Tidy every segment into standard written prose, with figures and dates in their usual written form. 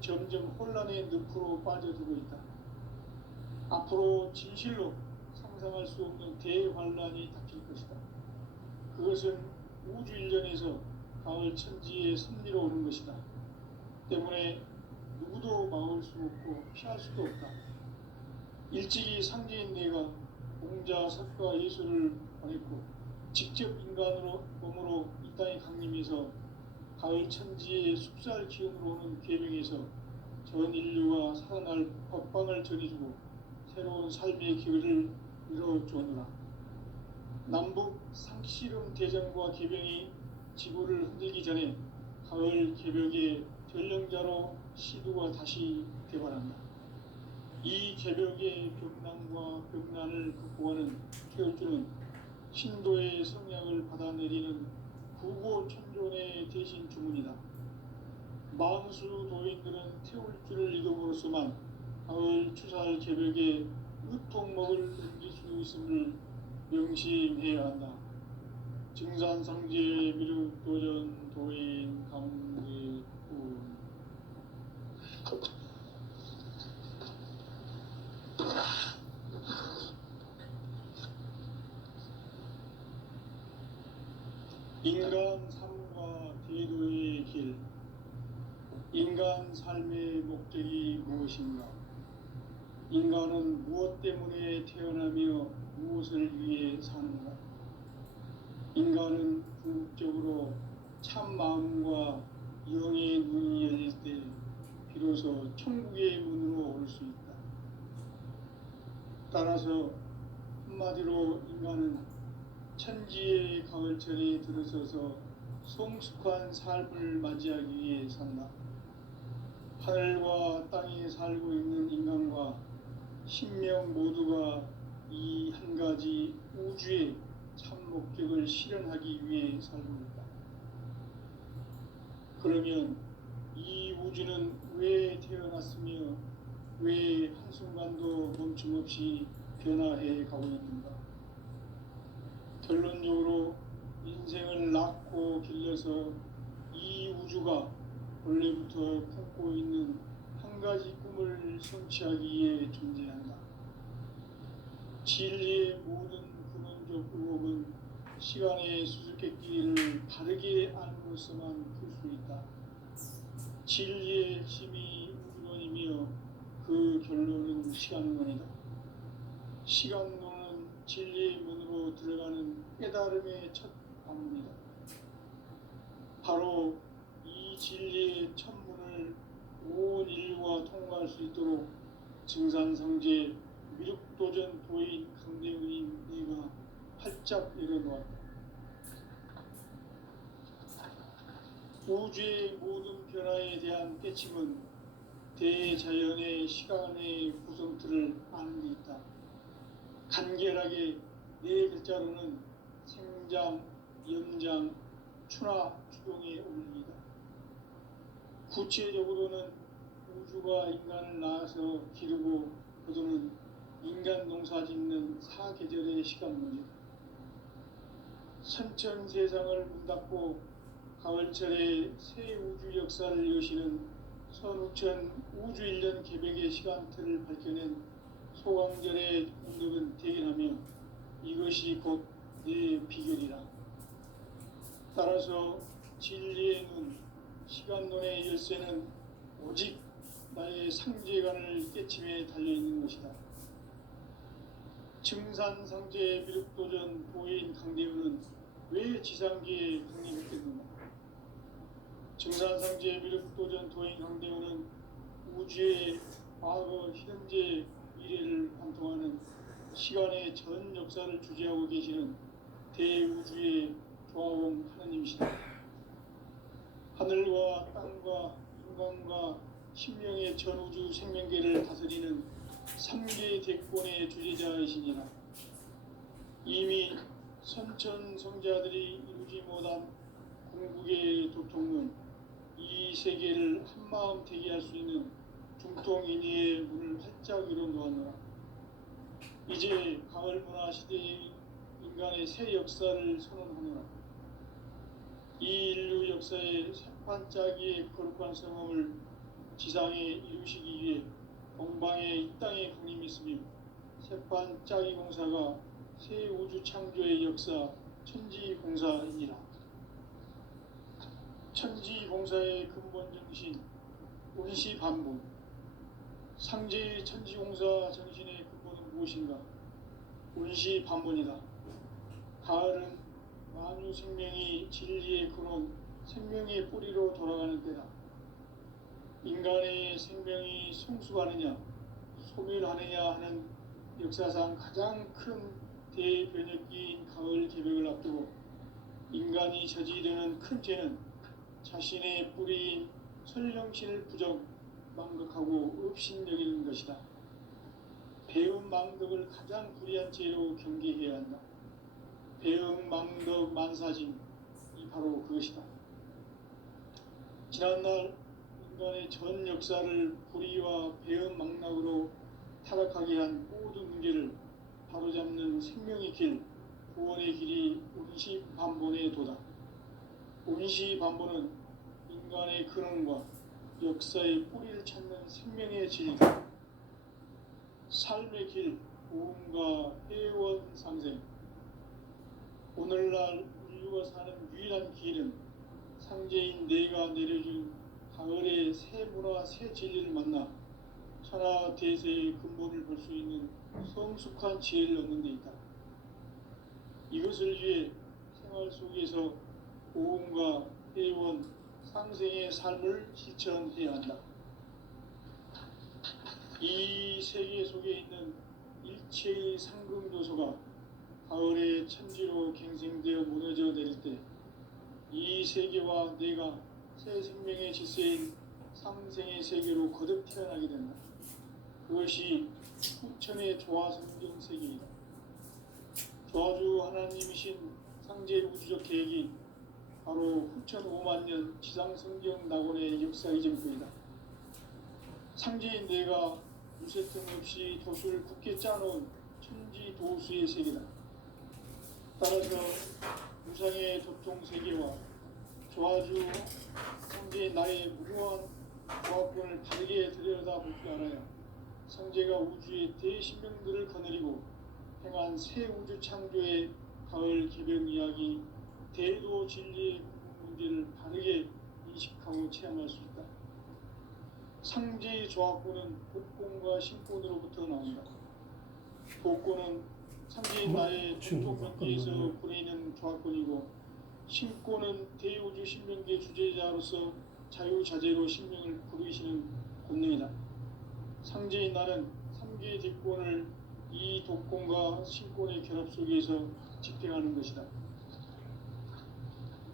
점점 혼란의 늪으로 빠져들고 있다. 앞으로 진실로 상상할 수 없는 대환란이 닥칠 것이다. 그것은 우주 일련에서 가을 천지의 섭리로 오는 것이다. 때문에 누구도 막을 수 없고 피할 수도 없다. 일찍이 상제인 내가 공자, 석가, 예수를 보냈고 직접 인간으로 몸으로 이 땅에 강림해서 가을 천지의 숲살 기운으로 오는 계명에서 전 인류가 살아날 법방을 전해주고 새로운 삶의 길을 열어주었노라. 남북 상씨름 대전과 계병이 지구를 흔들기 전에 가을 개벽의 전령자로 시두가 다시 되관한다. 이 개벽의 벽난과 벽난을 극복하는 태울주는 신도의 성약을 받아내리는 구고천존의 대신 주문이다. 만수 도인들은 태울주를 이름으로서만 가을 추살 개벽의 의통목을 넘길 수 있음을 명심해야 한다. 증산상제 미륵도전 도인 강대군. 인간 삶과 대도의 길. 인간 삶의 목적이 무엇인가? 인간은 무엇 때문에 태어나며 무엇을 위해 사는가? 인간은 궁극적으로 참 마음과 영의 눈이 열릴 때 비로소 천국의 문으로 올 수 있다. 따라서 한마디로 인간은 천지의 가을철에 들어서서 성숙한 삶을 맞이하기 위해 산다. 하늘과 땅에 살고 있는 인간과 신명 모두가 이 한 가지 우주의 참 목적을 실현하기 위해 살고 있다. 그러면 이 우주는 왜 태어났으며 왜 한순간도 멈춤없이 변화해 가고 있는가? 결론적으로 인생을 낳고 길러서 이 우주가 원래부터 품고 있는 한 가지 꿈을 성취하기 위해 존재한다. 진리의 모든 근원적 의혹은 시간의 수수께끼를 바르게 알고서만 풀 수 있다. 진리의 핵심이 우주론이며 그 결론은 시간론이다. 시간론은 진리의 문으로 들어가는 깨달음의 첫 방문이다. 바로 이 진리의 첫 문을 온 인류가 통과할 수 있도록 증산상제 미륵도전 도인 강대훈인 내가 활짝 열어놓았다. 우주의 모든 변화에 대한 깨침은 대자연의 시간의 구성틀을 아는 데 있다. 간결하게 네 글자로는 생장, 연장, 추나 추동의 원리이다. 구체적으로는 우주가 인간을 낳아서 기르고 거두는 인간 농사 짓는 사계절의 시간론이다. 선천 세상을 문 닫고 가을철에 새 우주 역사를 여시는 선우천 우주일년 개벽의 시간틀을 밝혀낸 소강절의 공덕은 대견하며 이것이 곧 내 비결이라. 따라서 진리의 눈, 시간론의 열쇠는 오직 나의 상제관을 깨침에 달려있는 것이다. 증산상제 미륵도전 도인 강대훈은 왜 지상계에 강림했겠는가? 증산상제 미륵도전 도인 강대훈은 우주의 과거, 현재, 미래를 관통하는 시간의 전 역사를 주재하고 계시는 대우주의 조화공 하느님이시다. 하늘과 땅과 인간과 신명의 전우주 생명계를 다스리는 3개 대권의 주재자이시니라. 이미 선천성자들이 이루지 못한 궁극의 도통론, 이 세계를 한마음 되게 할 수 있는 중통인의의 문을 활짝 열어놓았노라. 이제 가을 문화 시대의 인간의 새 역사를 선언하노라. 이 인류 역사의 새판짜기의 거룩한 성험을 지상에 이루시기 위해 동방의 이 땅에 강림했으며 세판 짜기 공사가 새 우주 창조의 역사 천지공사이니라. 천지공사의 근본 정신 운시반본. 상제의 천지공사 정신의 근본은 무엇인가? 운시반본이다. 가을은 만유 생명이 진리의 근원 생명의 뿌리로 돌아가는 때다. 인간의 생명이 성숙하느냐 소멸하느냐 하는 역사상 가장 큰 대변혁기인 가을 개벽을 앞두고 인간이 저지르는 큰 죄는 자신의 뿌리인 설령신을 부정 망각하고 업신여기는 것이다. 배음 망덕을 가장 불의한 죄로 경계해야 한다. 배음 망덕 만사진이 바로 그것이다. 지난날 인간의 전 역사를 불의와 배음 망락으로 타락하게 한 모든 문제를 바로잡는 생명의 길, 구원의 길이 운시반본의 도다. 운시반본은 인간의 근원과 역사의 뿌리를 찾는 생명의 진리다. 삶의 길, 고음과 회원 상생. 오늘날 인류가 사는 유일한 길은 상제인 내가 내려준 가을의 새 문화, 새 진리를 만나 천하 대세의 근본을 볼 수 있는 성숙한 지혜를 얻는 데 있다. 이것을 위해 생활 속에서 고음과 회원, 상생의 삶을 실천해야 한다. 이 세계 속에 있는 일체의 상금 요소가 가을의 천지로 갱생되어 무너져 내릴 때 이 세계와 내가 새 생명의 질서인 상생의 세계로 거듭 태어나게 된다. 그것이 후천의 조화성경 세계이다. 조화주 하나님이신 상제 우주적 계획이 바로 후천 5만 년 지상성경 낙원의 역사 이전부이다. 상제인 내가 무쇠틈 없이 도수를 굳게 짜놓은 천지 도수의 세계다. 따라서 무상의 도통 세계와 조화주 상제인 나의 무궁한 조합권을 바르게 들여다볼 줄 알아야 상제가 우주의 대신명들을 거느리고 행한 새 우주 창조의 가을 개벽 이야기 대도 진리의 문제를 바르게 인식하고 체험할 수 있다. 상제의 조합권은 복권과 신권으로부터 나온다. 복권은 상제인 나의 도통명계에서 보내는 조합권이고 신권은 대우주 신명계 주제자로서 자유자재로 신명을 부르시는 권능이다. 상제인 나는 3개의 뒷권을 이 독권과 신권의 결합 속에서 집행하는 것이다.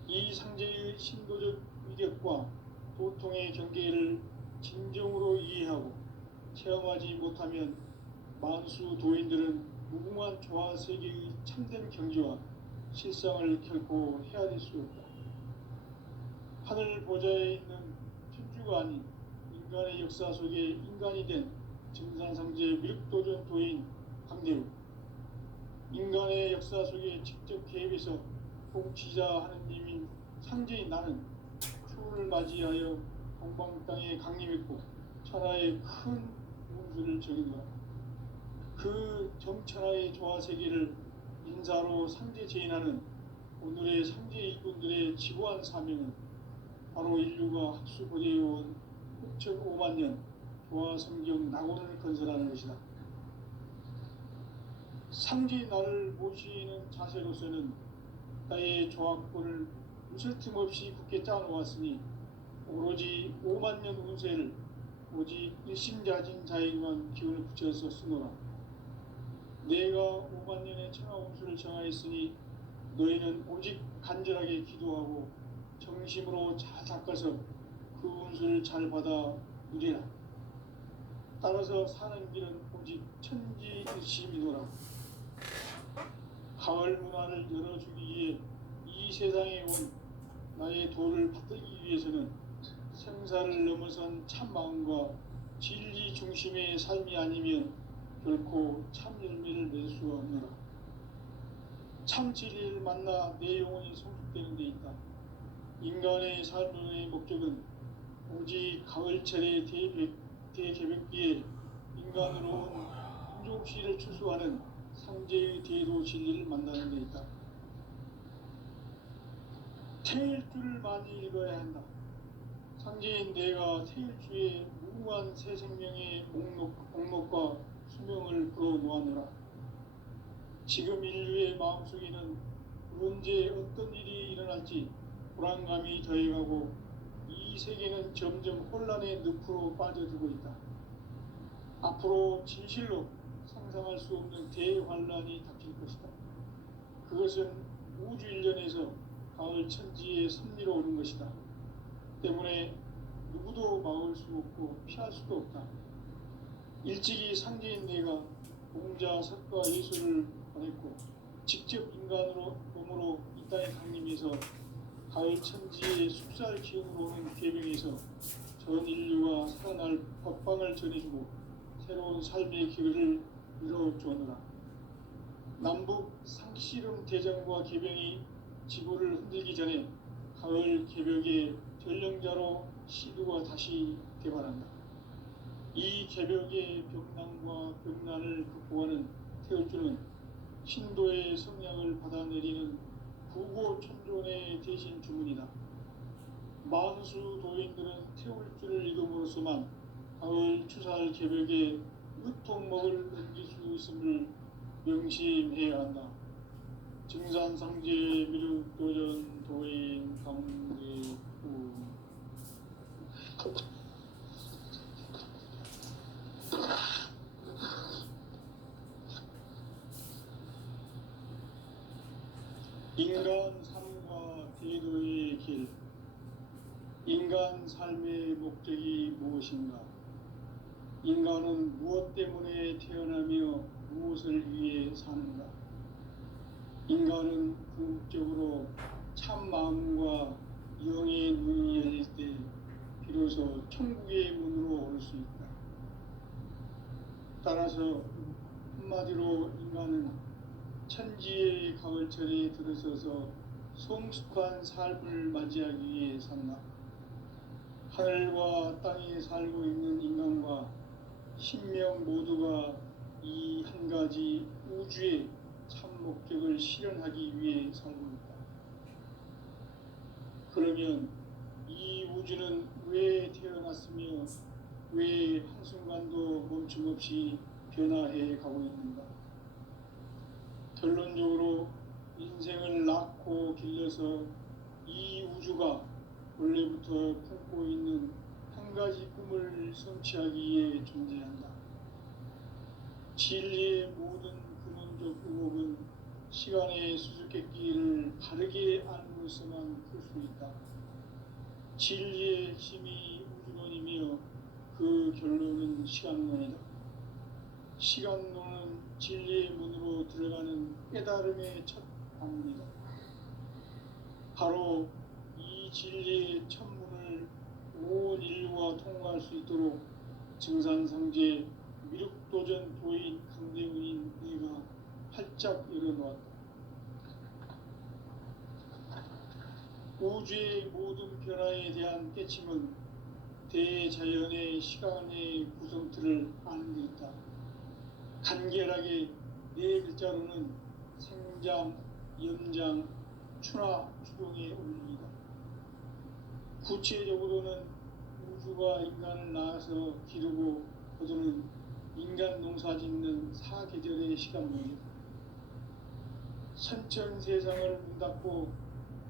이 상제의 신도적 위력과 도통의 경계를 진정으로 이해하고 체험하지 못하면 만수 도인들은 무궁한 조화 세계의 참된 경지와 실상을 결코 헤아릴 수 없다. 하늘 보좌에 있는 천주가 아닌 인간의 역사 속에 인간이 된 증산상제의 미륵도전 도인 강대우, 인간의 역사 속에 직접 개입해서 통치자 하느님인 상제인 나는 추운을 맞이하여 동방 땅에 강림했고 천하의 큰 운수를 정해놓아 그 정천하의 조화 세계를 인사로 상제 제인하는 오늘의 상제 이군들의 지고한 사명은 바로 인류가 학수고대해온 6,5만 년 조화 성경 낙원을 건설하는 것이다. 상제 나를 모시는 자세로서는 나의 조합권을 무술 틈 없이 굳게 짜놓았으니 오로지 5만 년 운세를 오직 일심자진 자에게만 기운을 붙여서 쓰노라. 내가 5만 년의 천하 운수를 정하였으니 너희는 오직 간절하게 기도하고 정심으로 잘 닦아서 그 운수를 잘 받아 누리라. 따라서 사는 길은 오직 천지일심이노라. 가을 문화를 열어주기 위해 이 세상에 온 나의 도를 받들기 위해서는 생사를 넘어선 참마음과 진리 중심의 삶이 아니면 결코 참 열매를 맺을 수가 없노라. 참 진리를 만나 내 영혼이 성숙되는 데 있다. 인간의 삶의 목적은 오직 가을철의 대개벽비에 인간으로 온 풍족시를 추수하는 상제의 대도 진리를 만나는 데 있다. 태일주를 많이 읽어야 한다. 상제인 내가 태일주의 무궁한 새 생명의 목록과 수명을 풀어놓았노라. 지금 인류의 마음속에는 언제 어떤 일이 일어날지 불안감이 더해가고 이 세계는 점점 혼란의 늪으로 빠져들고 있다. 앞으로 진실로 상상할 수 없는 대환란이 닥칠 것이다. 그것은 우주 일련에서 가을 천지의 섭리로 오는 것이다. 때문에 누구도 막을 수 없고 피할 수도 없다. 일찍이 상제인 내가 공자, 석가, 예수를 보냈고 직접 인간으로 몸으로 이 땅에 강림해서 가을 천지의 숲살 기운으로 오는 계명에서 전 인류가 살아날 법방을 전해주고 새로운 삶의 길을 이뤄주었노라. 남북 상씨름 대전과 계병이 지구를 흔들기 전에 가을 개벽의 전령자로 시두가 다시 개발한다. 이 개벽의 벽난과 벽난을 극복하는 태울주는 신도의 성향을 받아내리는 부고천존의 대신 주문이다. 만수 도인들은 태울주를 읽음으로써만 가을 추살 개벽에 으통먹을 넘길 수 있음을 명심해야 한다. 증산상제 미륵도전 도인 강대우. 인간 삶과 대도의 길. 인간 삶의 목적이 무엇인가? 인간은 무엇 때문에 태어나며 무엇을 위해 사는가? 인간은 궁극적으로 참 마음과 영의 눈이 열릴 때 비로소 천국의 문으로 올 수 있다. 따라서 한마디로 인간은 천지의 가을철에 들어서서 성숙한 삶을 맞이하기 위해 산다. 하늘과 땅에 살고 있는 인간과 신명 모두가 이 한 가지 우주의 참 목적을 실현하기 위해 살고 있다. 그러면 이 우주는 왜 태어났으며 왜 한순간도 멈춤없이 변화해 가고 있는가? 결론적으로 인생을 낳고 길러서 이 우주가 원래부터 품고 있는 한 가지 꿈을 성취하기 위해 존재한다. 진리의 모든 근원적 의혹은 시간의 수수께끼를 바르게 알므로서만 풀 수 있다. 진리의 핵심이 우주론이며 그 결론은 시간론이다. 시간론은 진리의 문으로 들어가는 깨달음의 첫 방문이다. 바로 이 진리의 첫 문을 온 인류가 통과할 수 있도록 증산상제 미륵도전 도인 강대훈인 네가 활짝 열어놓았다. 우주의 모든 변화에 대한 깨침은 대자연의 시간의 구성틀을 아는 데 있다. 간결하게 네 글자로는 생장, 연장, 추나 추동의 원리이다. 구체적으로는 우주가 인간을 낳아서 기르고 거두는 인간 농사 짓는 사계절의 시간론이다. 선천 세상을 문닫고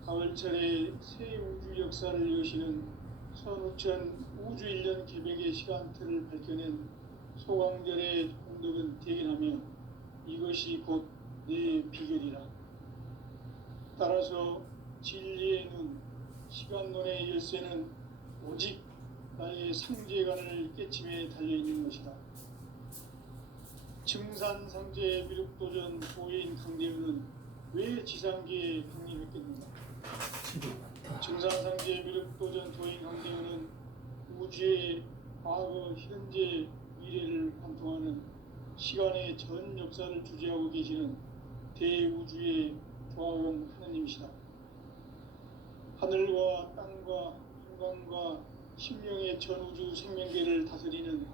가을철에 새 우주 역사를 여시는 선우천 우주 일년 개벽의 시간틀을 밝혀낸 소강절의 공덕은 대견하며 이것이 곧 내 비결이라. 따라서 진리의 눈, 시간론의 열쇠는 오직 나의 상제관을 깨침에 달려있는 것이다. 증산상제 미륵도전 도인 강대우는 왜 지상계에 강림했겠는가? 증산상제 미륵도전 도인 강대우는 우주의 과거, 현재, 미래를 관통하는 시간의 전 역사를 주재하고 계시는 대우주의 조화원 하느님이시다. 하늘과 땅과 인간과 신명의 전우주 생명계를 다스리는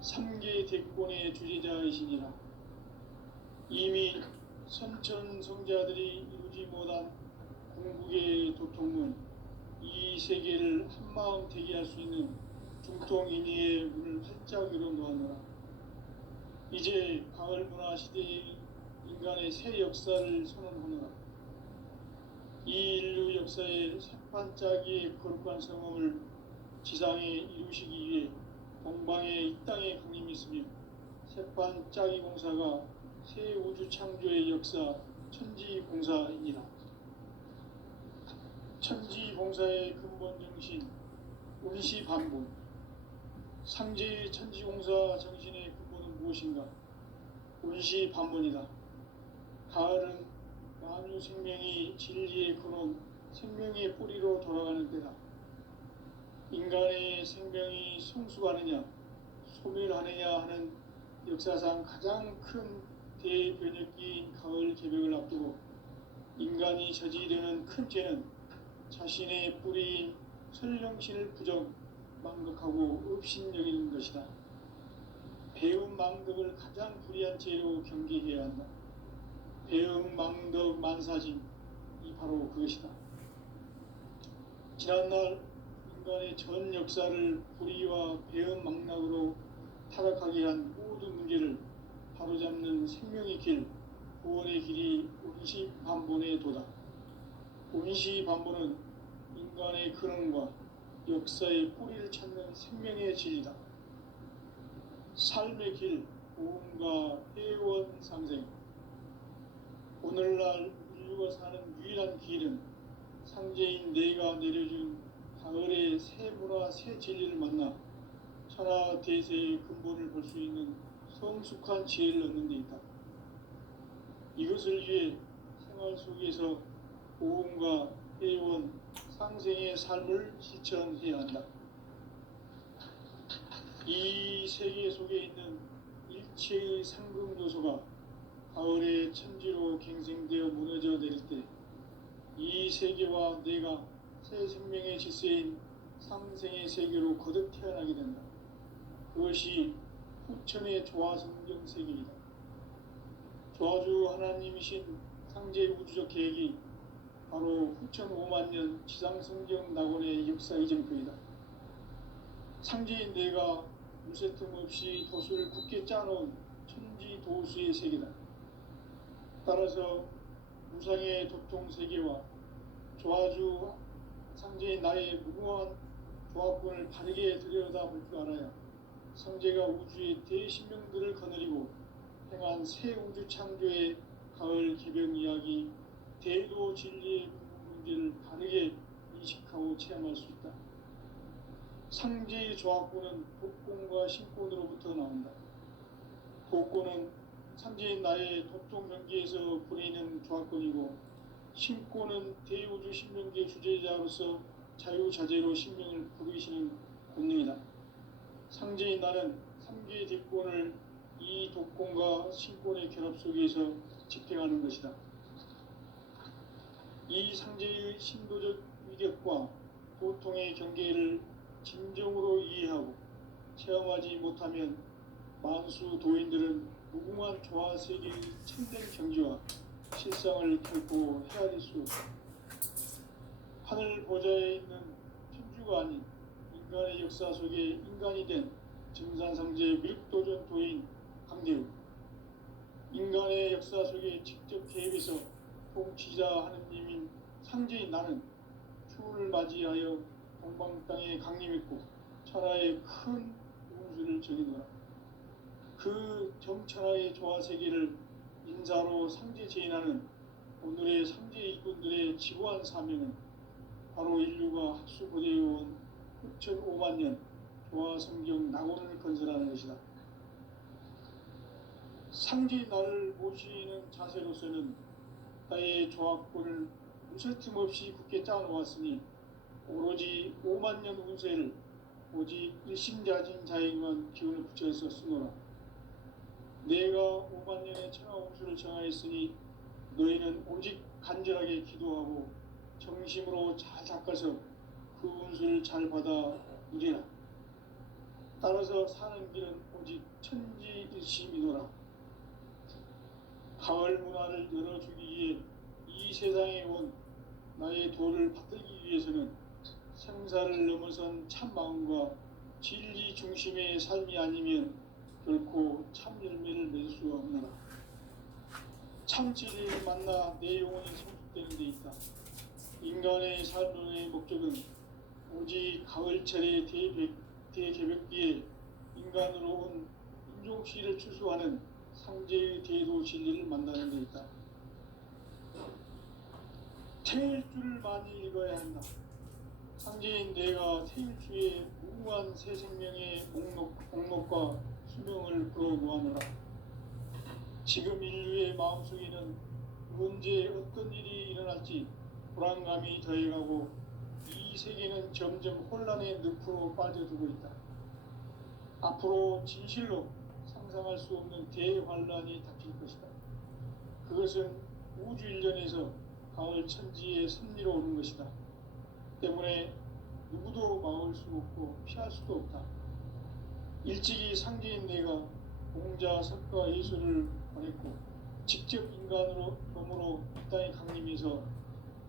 3계 대권의 주제자이시니라. 이미 선천성자들이 이루지 못한 공국의 도통은 이 세계를 한마음 되게 할 수 있는 중통인의의 문을 활짝 열어놓았노라. 이제 가을 문화 시대의 인간의 새 역사를 선언하노라. 이 인류 역사의 새반짝이의 거룩한 성험을 지상에 이루시기 위해 동방에 이 땅에 강림이 있으며 새반짝이 공사가 새 우주 창조의 역사 천지봉사이니라. 천지봉사의 근본 정신 운시반본. 상제의 천지공사 정신의 근본은 무엇인가? 운시반본이다. 가을은 만유 생명이 진리의 근원 생명의 뿌리로 돌아가는 때다. 인간의 생명이 성숙하느냐 소멸하느냐 하는 역사상 가장 큰 대변혁기인 가을 개벽을 앞두고 인간이 저지르는 큰 죄는 자신의 뿌리인 설령신을 부정 망극하고 업신여기는 것이다. 배움 망덕을 가장 불의한 죄로 경계해야 한다. 배움 망덕 만사진 이 바로 그것이다. 지난날 인간의 전 역사를 불의와 배움 망락으로 타락하게 한 모든 문제를 바로잡는 생명의 길, 구원의 길이 운시반본의 도다. 운시반본은 인간의 근원과 역사의 뿌리를 찾는 생명의 진리다. 삶의 길, 보험과 회원 상생. 오늘날 인류가 사는 유일한 길은 상제인 내가 내려준 가을의 새 문화, 새 진리를 만나 천하 대세의 근본을 볼 수 있는 성숙한 지혜를 얻는 데 있다. 이것을 위해 생활 속에서 보험과 회원, 상생의 삶을 실천해야 한다. 이 세계 속에 있는 일체의 상금 요소가 가을의 천지로 갱생되어 무너져 내릴 때 이 세계와 내가 새 생명의 질서인 상생의 세계로 거듭 태어나게 된다. 그것이 후천의 조화성경 세계이다. 조화주 하나님이신 상제 우주적 계획이 바로 후천 5만 년 지상성경 낙원의 역사 이전표이다. 상제인 내가 무쇠틈 없이 도수를 굳게 짜놓은 천지도수의 세계다. 따라서 무상의 도통 세계와 조화주 상제인 나의 무궁한 조합권을 바르게 들여다볼 줄 알아야 상제가 우주의 대신명들을 거느리고 행한 새 우주 창조의 가을 개벽 이야기 대도 진리의 문제를 바르게 인식하고 체험할 수 있다. 상제의 조합권은 독권과 신권으로부터 나온다. 독권은 상제인 나의 도통 경계에서 부리는 조합권이고 신권은 대우주 신명계 주제자로서 자유자재로 신명을 부르시는 권능이다. 상제인 나는 3개 뒷권을 이 독권과 신권의 결합 속에서 집행하는 것이다. 이 상제의 신도적 위력과 도통의 경계를 진정으로 이해하고 체험하지 못하면 만수 도인들은 무궁한 조화세계의 참된 경지와 실상을 결코 헤아릴 수 없다. 하늘 보좌에 있는 천주가 아닌 인간의 역사 속에 인간이 된 증산상제 밀도전 도인 강대우. 인간의 역사 속에 직접 개입해서 통치자 하느님인 상제인 나는 추운을 맞이하여 동방 땅에 강림했고 천하의 큰 운수를 전이노라. 그 정천하의 조화세계를 인사로 상제 제인하는 오늘의 상제 일꾼들의 지고한 사명은 바로 인류가 학수고대해온 후천 5만 년 조화성경 낙원을 건설하는 것이다. 상제인 나를 모시는 자세로서는 나의 조합권을 무쇠틈 없이 굳게 짜놓았으니 오로지 5만 년 운세를 오직 일심자진 자에게만 기운을 붙여서 쓰노라. 내가 5만 년의 천하 운수를 정하였으니 너희는 오직 간절하게 기도하고 정심으로 잘 닦아서 그 운수를 잘 받아 이래라. 따라서 사는 길은 오직 천지일심이노라. 가을 문화를 열어주기 위해 이 세상에 온 나의 도를 받들기 위해서는 생사를 넘어선 참마음과 진리 중심의 삶이 아니면 결코 참 열매를 맺을 수 없노라. 참 진리를 만나 내 영혼이 성숙되는 데 있다. 인간의 삶의 목적은 오직 가을철의 대개벽기에 인간으로 온 인종시를 추수하는 상제의 대도 진리를 만나는 데 있다. 태일주를 많이 읽어야 한다. 상제인 내가 태일주의 무궁한 새 생명의 목록과 수명을 끌어놓아노라. 지금 인류의 마음속에는 언제 어떤 일이 일어날지 불안감이 더해가고 이 세계는 점점 혼란의 늪으로 빠져들고 있다. 앞으로 진실로 상상할 수 없는 대환란이 닥칠 것이다. 그것은 우주 일련에서 가을 천지의 섭리로 오는 것이다. 때문에 누구도 막을 수 없고 피할 수도 없다. 일찍이 상제인 내가 공자, 석가, 예수를 보냈고 직접 인간으로 몸으로 이 땅에 강림해서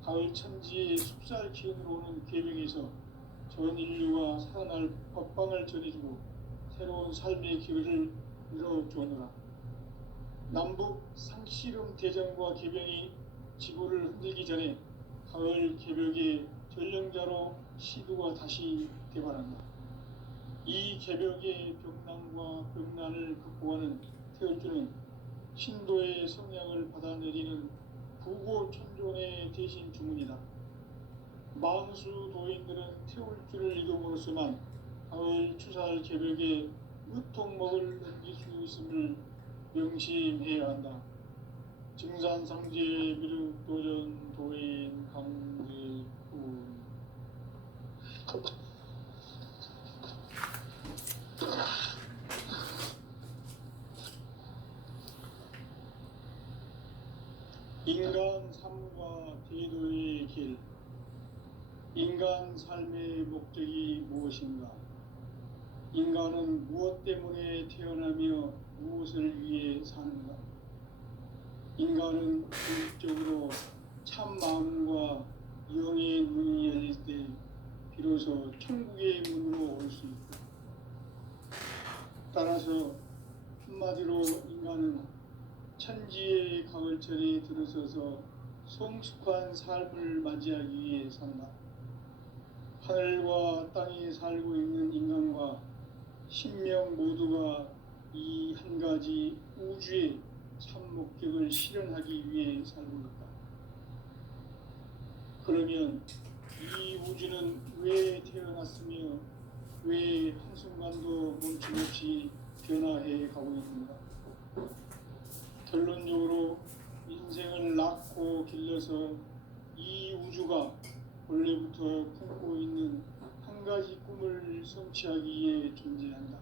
가을 천지의 숲살 기운으로 오는 계명에서 전 인류가 살아날 법방을 전해주고 새로운 삶의 기회를 열어주었노라. 남북 상씨름 대전과 개병이 지구를 흔들기 전에 가을 개벽의 전령자로 시두가 다시 개발한다. 이 개벽의 벽난과 벽난을 극복하는 태울주는 신도의 성향을 받아내리는 부고천존의 대신 주문이다. 만수 도인들은 태울주를 읽음으로써만 가을 추살 개벽의 으통목을 넘길 수 있음을 명심해야 한다. 증산상제 미륵도전 도인 강대군. 인간 삶과 대도의 길. 인간 삶의 목적이 무엇인가? 인간은 무엇 때문에 태어나며 무엇을 위해 사는가? 인간은 궁극적으로 참 마음과 영의 문이 열릴 때 비로소 천국의 문으로 올 수 있다. 따라서 한마디로 인간은 천지의 가을철에 들어서서 성숙한 삶을 맞이하기 위해 산다. 하늘과 땅에 살고 있는 인간과 신명 모두가 이 한 가지 우주의 참 목적을 실현하기 위해 살고 있다. 그러면 이 우주는 왜 태어났으며 왜 한순간도 멈춤없이 변화해 가고 있는가? 결론적으로 인생을 낳고 길러서 이 우주가 원래부터 품고 있는 한 가지 꿈을 성취하기 위해 존재한다.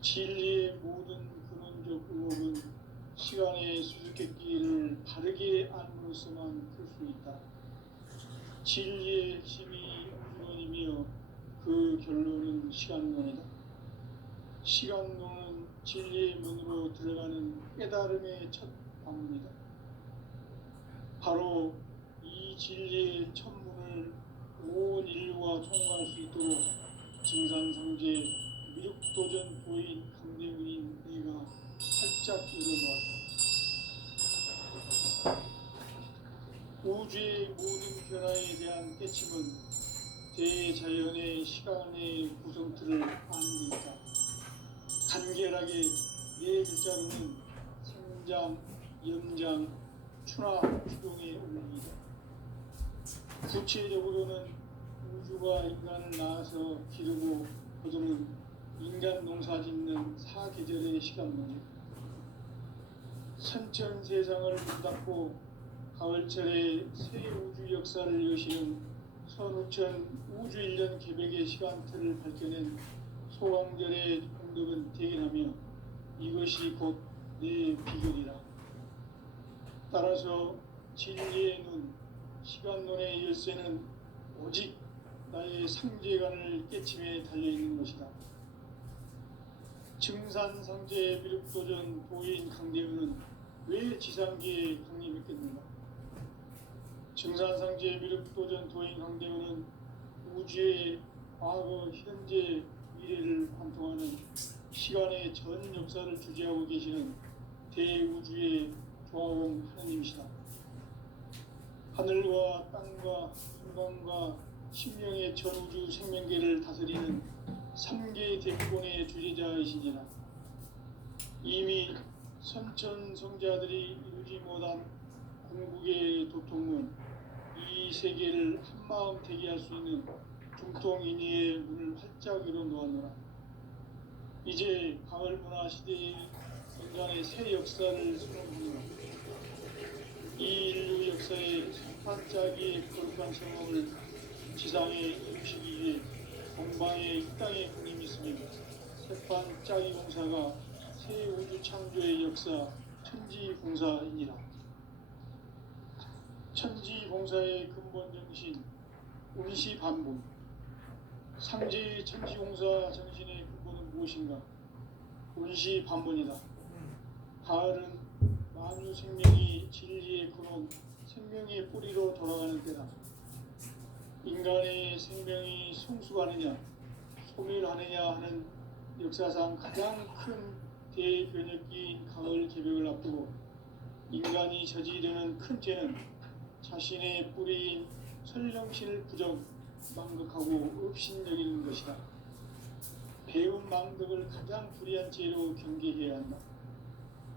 진리의 모든 근원적 의혹은 시간의 수수께끼를 바르게 알므로써만 풀 수 있다. 진리의 핵심이 우주론이며 그 결론은 시간론이다. 시간론은 진리의 문으로 들어가는 깨달음의 첫 방문이다. 바로 이 진리의 첫 문을 온 인류가 통과할 수 있도록 증산상제 미륵도전 도인 강대군인 내가 활짝 열어놓았다. 우주의 모든 변화에 대한 깨침은 대자연의 시간의 구성틀을 아는 데 있다. 간결하게 네 글자로는 생장, 연장, 추나 추동의 원리이다. 구체적으로는 우주가 인간을 낳아서 기르고 거두는 인간 농사 짓는 사계절의 시간론이다. 선천 세상을 문닫고 가을철에 새 우주 역사를 여시는 선우천 우주 1년 개벽의 시간틀을 밝혀낸 소강절의 공덕은 대견하며 이것이 곧 내 비결이라. 따라서 진리의 눈, 시간론의 열쇠는 오직 나의 상제관을 깨침에 달려있는 것이다. 증산상제 미륵도전 도인 강대우는 왜 지상계에 강림했겠는가? 증산상제 미륵도전 도인 강대우는 우주의 과거, 현재, 미래를 관통하는 시간의 전 역사를 주재하고 계시는 대우주의 조화원 하느님이시다. 하늘과 땅과 인간과 신명의 전우주 생명계를 다스리는 3개 대권의 주재자이시니라. 이미 선천성자들이 이루지 못한 궁극의 도통은 이 세계를 한마음 되게 할 수 있는 중통인의의 문을 활짝 열어 놓았노라. 이제 가을 문화 시대의 인간의 새 역사를 선언하노라. 이 인류 역사의 산판짜기의 거룩한 성함을 지상에 입히기 위해 동방의 이 땅에 군림이 있으며 새판짜기 공사가 새 우주 창조의 역사 천지봉사이니라. 천지봉사의 근본 정신 운시반본. 상제의 천지공사 정신의 근본은 무엇인가? 운시반본이다. 가을은 만유 생명이 진리의 근원, 생명의 뿌리로 돌아가는 때다. 인간의 생명이 성숙하느냐, 소멸하느냐 하는 역사상 가장 큰 대변혁기인 가을 개벽을 앞두고 인간이 저지르는 큰 죄는 자신의 뿌리인 설령신을 부정, 망극하고 업신여기는 것이다. 배음 망덕을 가장 불의한 죄로 경계해야 한다.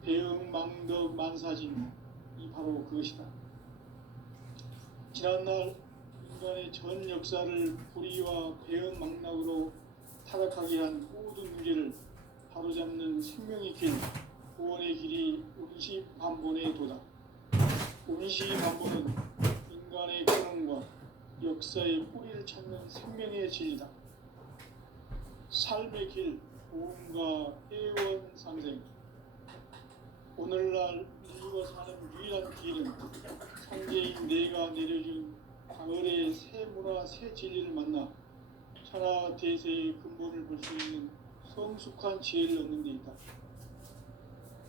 배음 망덕 만사진, 이 바로 그것이다. 지난날 인간의 전 역사를 불의와 배음 망락으로 타락하게 한 모든 문제를 바로잡는 생명의 길, 구원의 길이 운시반본의 도다. 운시반본은 인간의 근원과 역사의 뿌리를 찾는 생명의 진리다. 삶의 길, 보험과 회원 상생. 오늘날 인류가 사는 유일한 길은 상제인 내가 내려준 가을의 새 문화, 새 진리를 만나 천하 대세의 근본을 볼 수 있는 성숙한 지혜를 얻는 데 있다.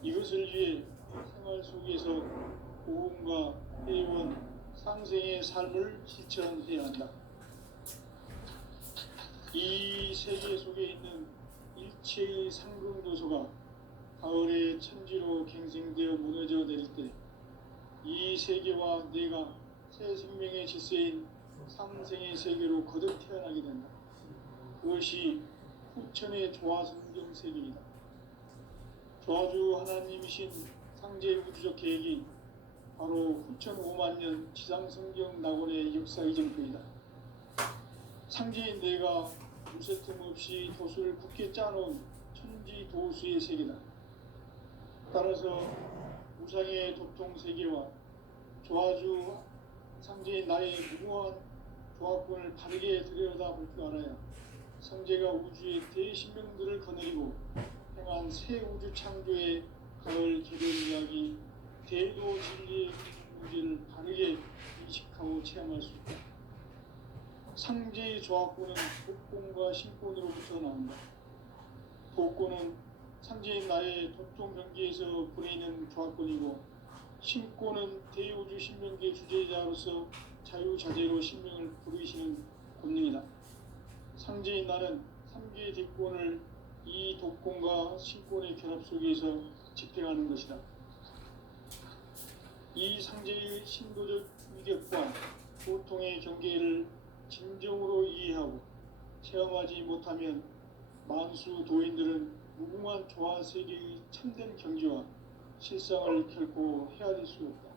이것을 위해 생활 속에서 보험과 회원, 상생의 삶을 실천해야 한다. 이 세계 속에 있는 일체의 상급 요소가 가을의 천지로 갱생되어 무너져 내릴 때 이 세계와 내가 새 생명의 질서인 상생의 세계로 거듭 태어나게 된다. 그것이 후천의 조화성경 세계이다. 조화주 하나님이신 상제 우주적 계획이 바로 후천 5만 년 지상성경 낙원의 역사 이전표이다. 상제인 내가 무쇠틈 없이 도수를 굳게 짜놓은 천지 도수의 세계다. 따라서 우상의 도통 세계와 조화주 상제인 나의 무모한 조합권을 바르게 들여다볼 줄 알아야 상제가 우주의 대신명들을 거느리고 행한 새 우주 창조의 가을 개별 이야기 대도 진리의 문제를 바르게 인식하고 체험할 수 있다. 상제의 조합권은 복권과 신권으로부터 나온다. 복권은 상제인 나의 도통 경계에서 부리는 조합권이고, 신권은 대우주 신명계 주제자로서 자유자재로 신명을 부르시는 권능이다. 상제인 나는 3개의 뒷권을 이 독권과 신권의 결합 속에서 집행하는 것이다. 이 상제의 신도적 위력과 보통의 경계를 진정으로 이해하고 체험하지 못하면 만수 도인들은 무궁한 조화 세계의 참된 경지와 실상을 결코 헤아릴 수 없다.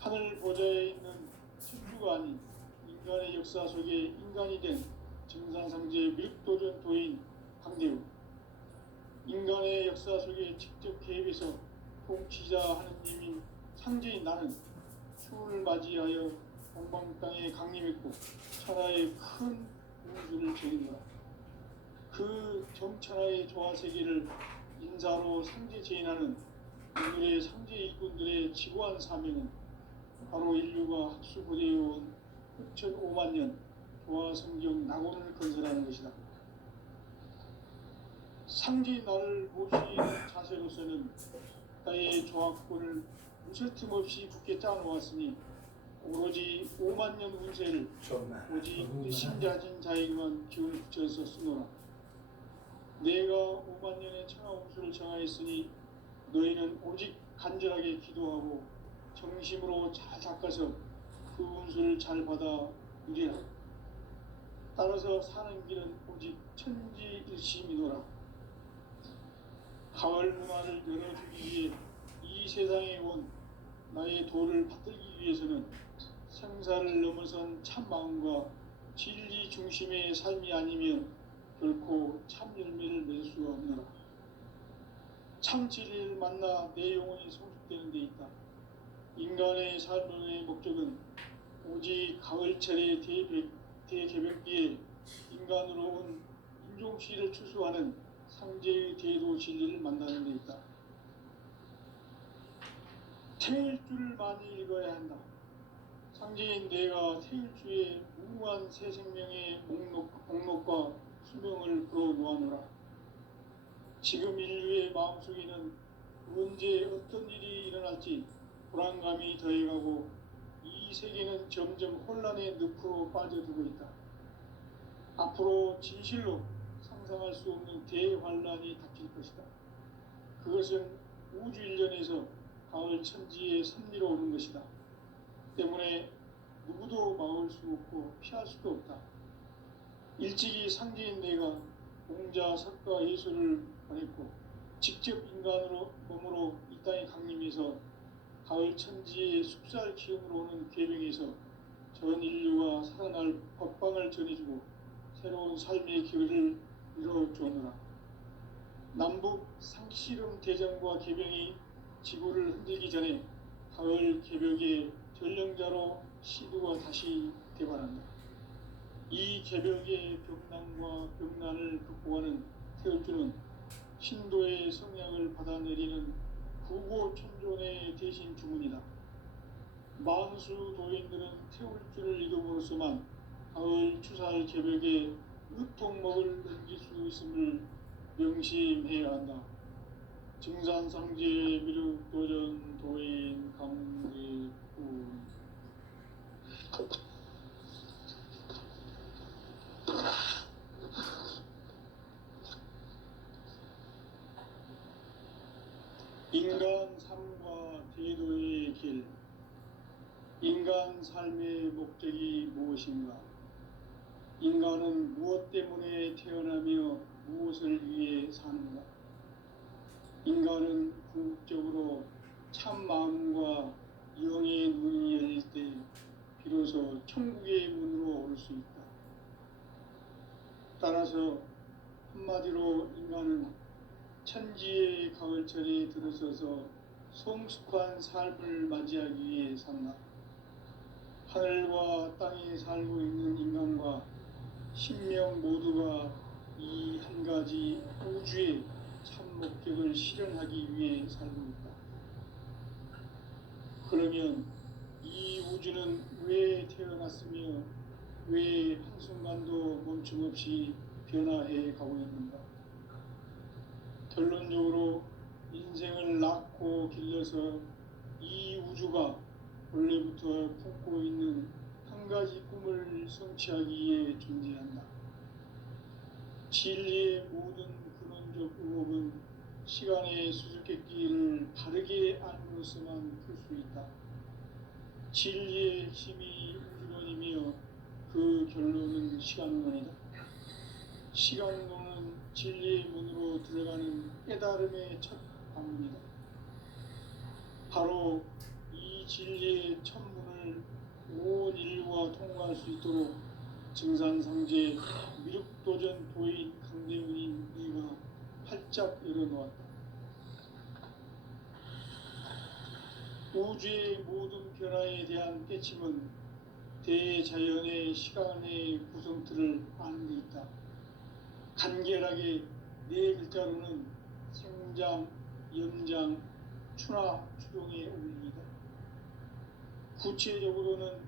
하늘 보좌에 있는 천주가 아닌 인간의 역사 속에 인간이 된 증산상제 미륵도전 도인 강대우. 인간의 역사 속에 직접 개입해서 통치자 하느님인 상제인 나는 추운을 맞이하여 동방 땅에 강림했고 천하의 큰 우주를 즐긴다. 그 정천하의 조화 세계를 인사로 상제 제인하는 오늘의 상제 일꾼들의 지고한 사명은 바로 인류가 학수고대해온 6,500만 년 조화성경 낙원을 건설하는 것이다. 상지 나를 몹시는 자세로서는 나의 조합권을 무쇠 틈 없이 굳게 짜놓았으니 오로지 5만 년 운세를 오직 의심자진 자에게만 기운을 붙여서 쓰노라. 내가 5만 년의 천하 운수를 정하였으니 너희는 오직 간절하게 기도하고 정심으로 잘 닦아서 그 운수를 잘 받아 누리라. 따라서 사는 길은 오직 천지일심이노라. 가을 문화를 열어주기 위해 이 세상에 온 나의 도를 받들기 위해서는 생사를 넘어선 참 마음과 진리 중심의 삶이 아니면 결코 참 열매를 맺을 수가 없노라. 참 진리를 만나 내 영혼이 성숙되는 데 있다. 인간의 삶의 목적은 오직 가을철의 대개벽기에 인간으로 온 인종시를 추수하는 상제의 대도 진리를 만나는 데 있다. 태일주를 많이 읽어야 한다. 상제인 내가 태일주의 무궁한 새 생명의 목록과 수명을 풀어놓아노라. 지금 인류의 마음속에는 언제 어떤 일이 일어날지 불안감이 더해가고 이 세계는 점점 혼란의 늪으로 빠져들고 있다. 앞으로 진실로 상상할 수 없는 대환란이 닥칠 것이다. 그것은 우주 일련에서 가을 천지의 섭리로 오는 것이다. 때문에 누구도 막을 수 없고 피할 수도 없다. 일찍이 상제인 내가 공자, 석가, 예수를 보냈고 직접 인간으로 몸으로 이 땅에 강림해서 가을 천지의 숙살 기운으로 오는 계명에서 전 인류가 살아날 법방을 전해주고 새로운 삶의 기회를 이뤄주었노라. 남북 상씨름 대전과 계명이 지구를 흔들기 전에 가을 개벽의 전령자로 시두가 다시 대발한다. 이 개벽의 벽난과 벽난을 극복하는 태울주는 신도의 성향을 받아내리는 구고천존의 대신 주문이다. 만수 도인들은 태울주를 읽음으로써만 가을 추살 개벽의 의통목을 넘길 수 있음을 명심해야 한다. 증산상제 미륵도전 도인 강대군. 인간 삶과 대도의 길. 인간 삶의 목적이 무엇인가? 인간은 무엇 때문에 태어나며 무엇을 위해 사는가? 인간은 궁극적으로 참 마음과 영의 눈이 열릴 때 비로소 천국의 문으로 오를 수 있다. 따라서 한마디로 인간은 천지의 가을철에 들어서서 성숙한 삶을 맞이하기 위해 산다. 하늘과 땅에 살고 있는 인간과 신명 모두가 이 한 가지 우주의 참 목적을 실현하기 위해 살고 있다. 그러면 이 우주는 왜 태어났으며 왜 한순간도 멈춤없이 변화해 가고 있는가? 결론적으로 인생을 낳고 길러서 이 우주가 원래부터 품고 있는 한 가지 꿈을 성취하기 위해 존재한다. 진리의 모든 근원적 의혹은 시간의 수수께끼를 바르게 알므로서만 풀 수 있다. 진리의 핵심이 우주론이며 그 결론은 시간론이다. 시간론은 진리의 문으로 들어가는 깨달음의 첫 방문이다. 바로 이 진리의 첫 문을 온 인류가 통과할 수 있도록 증산상제 미륵도전 도인 강대문인 네가 활짝 열어놓았다. 우주의 모든 변화에 대한 깨침은 대자연의 시간의 구성틀을 아는 데 있다. 간결하게 네 글자로는 생장, 연장, 추나 추동의 원리이다. 구체적으로는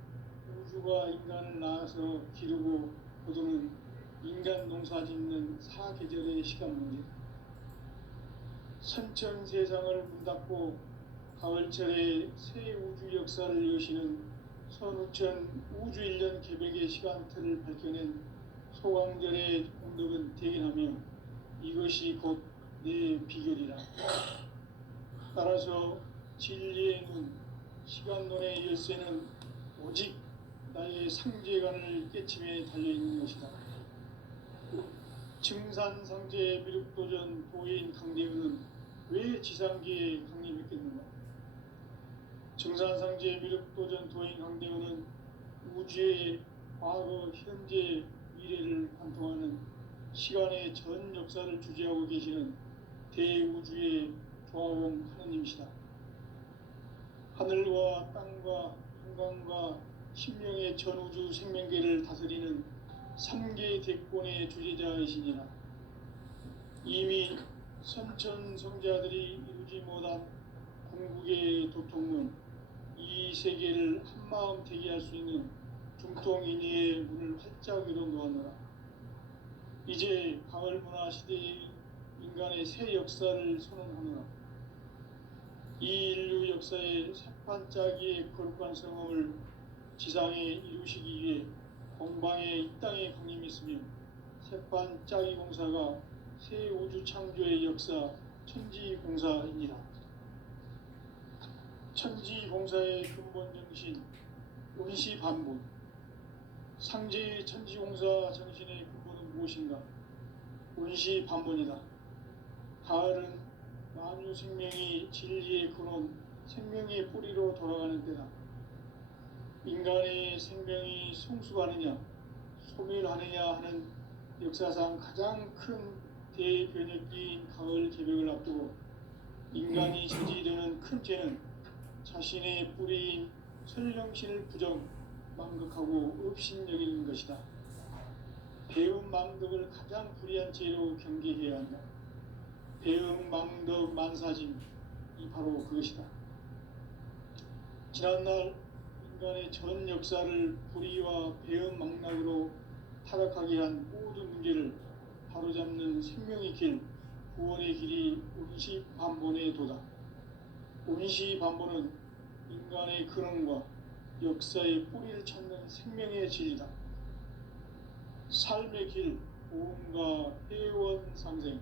우주가 인간을 낳아서 기르고 거두는 인간 농사 짓는 사계절의 시간 문제, 선천 세상을 문 닫고 가을철에 새 우주 역사를 여시는 선우천 우주일년 개백의 시간틀을 밝혀낸 소강절의 공덕은 대견하며 이것이 곧 내 비결이라. 따라서 진리의 눈, 시간론의 열쇠는 오직 나의 상제관을 깨침에 달려있는 것이다. 증산상제 미륵도전 도인 강대우는 왜 지상계에 강림했겠는가? 증산상제 미륵도전 도인 강대우는 우주의 과거, 현재, 미래를 관통하는 시간의 전 역사를 주재하고 계시는 대우주의 조화공 하느님이시다. 하늘과 땅과 한강과 신명의 전우주 생명계를 다스리는 삼계 대권의 주재자이시니라. 이미 선천 성자들이 이루지 못한 궁극의 도통문, 이 세계를 한마음 되게 할 수 있는 중통인의의 문을 활짝 열어 놓았노라. 이제 가을 문화 시대의 인간의 새 역사를 선언하노라. 이 인류 역사의 새판짜기의 거룩한 성험을 지상에 이루시기 위해 공방에 이 땅에 강림했으며 새판짜기 공사가 새 우주 창조의 역사 천지공사입니다. 천지공사의 근본 정신 운시반본, 상제의 천지공사 정신의 근본은 무엇인가? 운시반본이다. 가을은 만유 생명이 진리의 근원, 생명의 뿌리로 돌아가는 때다. 인간의 생명이 성숙하느냐, 소멸하느냐 하는 역사상 가장 큰 대변혁기인 가을 개벽을 앞두고 인간이 저지르는 큰 죄는 자신의 뿌리인 설령신을 부정, 망극하고 업신여기는 것이다. 배음 망덕을 가장 불의한 죄로 경계해야 한다. 배음 망덕 만사짐이 바로 그것이다. 지난날 인간의 전 역사를 불의와 배음 망락으로 타락하게 한 모든 문제를 바로잡는 생명의 길, 구원의 길이 운시반본의 도다. 운시반본은 인간의 근원과 역사의 뿌리를 찾는 생명의 진리다. 삶의 길, 보험과 회원 상생.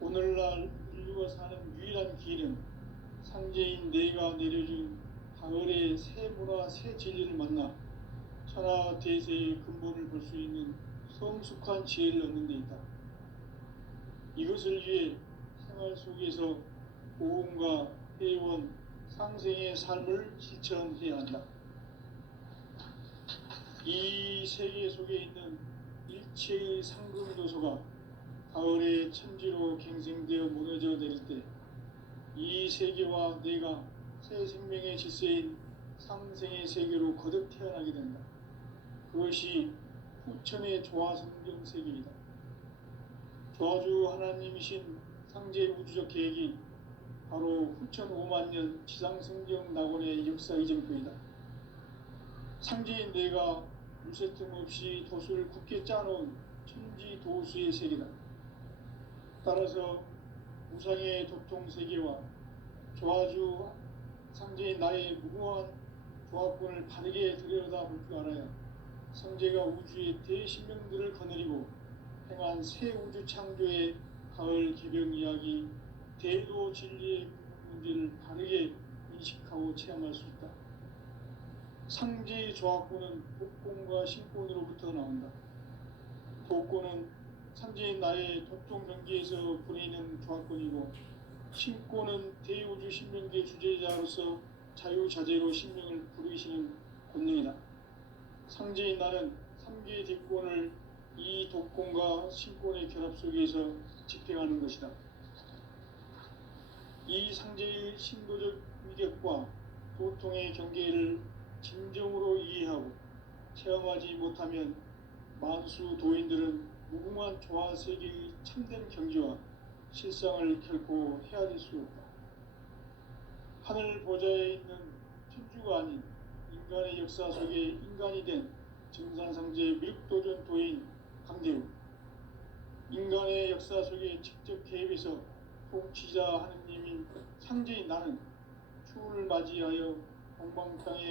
오늘날 인류가 사는 유일한 길은 상제인 내가 내려준 가을의 새 문화, 새 진리를 만나 천하 대세의 근본을 볼 수 있는 성숙한 지혜를 얻는 데 있다. 이것을 위해 생활 속에서 보험과 회원, 상생의 삶을 실천해야 한다. 이 세계 속에 있는 일체의 상금 요소가 가을의 천지로 갱생되어 무너져 내릴 때 이 세계와 내가 새 생명의 질서인 상생의 세계로 거듭 태어나게 된다. 그것이 후천의 조화성경 세계이다. 조화주 하나님이신 상제 우주적 계획이 바로 후천 5만 년 지상성경 낙원의 역사 이정표이다. 상제인 내가 물새틈 없이 도수를 굳게 짜놓은 천지 도수의 세계다. 따라서 우상의 도통 세계와 조화주 상제인 나의 무궁한 조합권을 바르게 들여다볼 줄 알아야 상제가 우주의 대신명들을 거느리고 행한 새 우주 창조의 가을 개벽 이야기, 대도 진리의 문제를 바르게 인식하고 체험할 수 있다. 상제의 조합권은 복권과 신권으로부터 나온다. 복권은 상제인 나의 도통 경계에서 보내는 조합권이고, 신권은 대우주 신명계 주제자로서 자유자재로 신명을 부르시는 권능이다. 상제인 나는 3개의 뒷권을 이 독권과 신권의 결합 속에서 집행하는 것이다. 이 상제의 신도적 위력과 도통의 경계를 진정으로 이해하고 체험하지 못하면 만수 도인들은 무궁한 조화세계의 참된 경지와 실상을 결코 헤아릴 수 없다. 하늘 보좌에 있는 천주가 아닌 인간의 역사 속에 인간이 된 증산상제 밀도전 도인 강대우. 인간의 역사 속에 직접 개입해서 통치자 하느님인 상제인 나는 추운을 맞이하여 동방 땅에